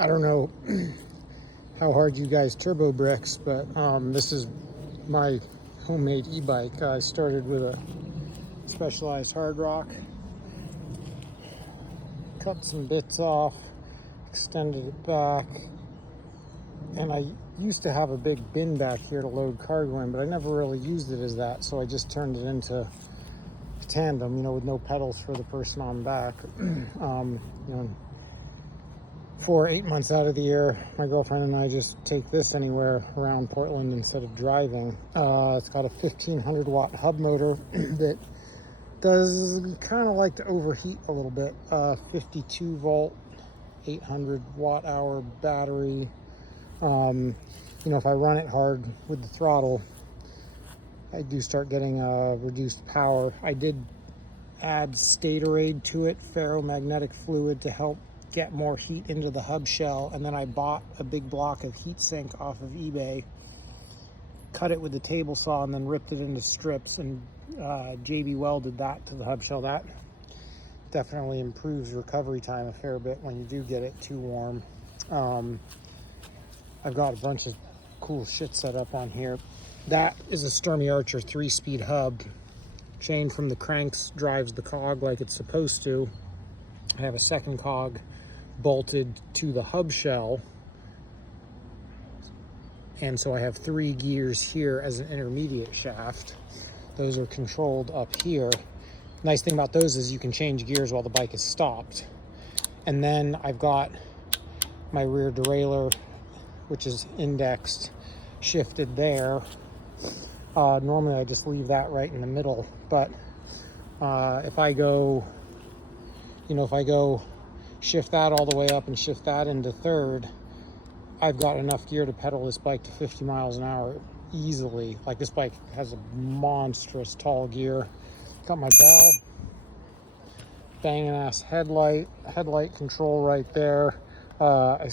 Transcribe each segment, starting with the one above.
I don't know how hard you guys turbo bricks, but this is my homemade e-bike. I started with a Specialized hard rock, cut some bits off, extended it back, and I used to have a big bin back here to load cargo in, but I never really used it as that, so I just turned it into a tandem, with no pedals for the person on back. For 8 months out of the year, my girlfriend and I just take this anywhere around Portland instead of driving. It's got a 1500 watt hub motor that does kind of like to overheat a little bit. 52 volt, 800 watt hour battery. If I run it hard with the throttle, I do start getting reduced power. I did add Statorade to it, ferromagnetic fluid, to help get more heat into the hub shell, and then I bought a big block of heat sink off of eBay, cut it with the table saw, and then ripped it into strips, and JB welded that to the hub shell. That definitely improves recovery time a fair bit when you do get it too warm. I've got a bunch of cool shit set up on here. That is a Stormy Archer 3-speed hub. Chain from the cranks drives the cog like it's supposed to. I have a second cog bolted to the hub shell, and so I have 3 gears here as an intermediate shaft. Those are controlled up here. Nice thing about those is you can change gears while the bike is stopped. And then I've got my rear derailleur, which is indexed, shifted there. Normally I just leave that right in the middle, but if I go shift that all the way up and shift that into third, I've got enough gear to pedal this bike to 50 miles an hour easily. Like, this bike has a monstrous tall gear. Got my bell, banging ass headlight control right there. I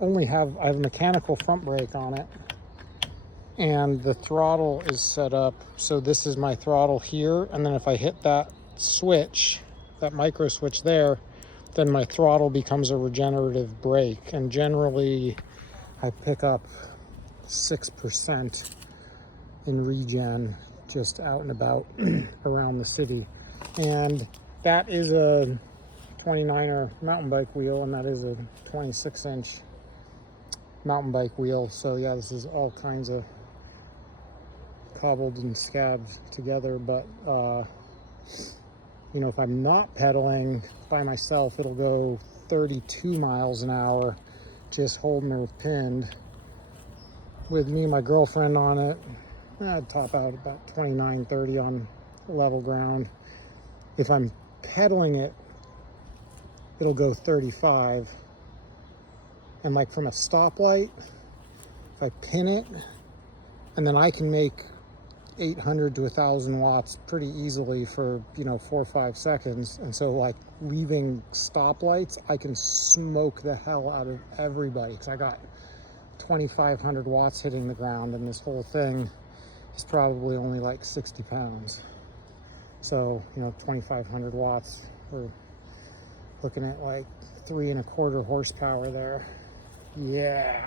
have a mechanical front brake on it, and the throttle is set up so this is my throttle here, and then if I hit that switch, that micro switch there, then my throttle becomes a regenerative brake, and generally I pick up 6% in regen just out and about around the city. And that is a 29er mountain bike wheel, and that is a 26-inch mountain bike wheel. So yeah, this is all kinds of cobbled and scabbed together, but if I'm not pedaling by myself, it'll go 32 miles an hour just holding her pinned. With me and my girlfriend on it, I'd top out about 29, 30 on level ground. If I'm pedaling it, it'll go 35. And like from a stoplight, if I pin it, and then I can make 800 to 1,000 watts pretty easily for 4 or 5 seconds. And so, like, leaving stoplights, I can smoke the hell out of everybody, because I got 2,500 watts hitting the ground, and this whole thing is probably only like 60 pounds. So 2,500 watts, we're looking at like 3 1/4 horsepower there. Yeah.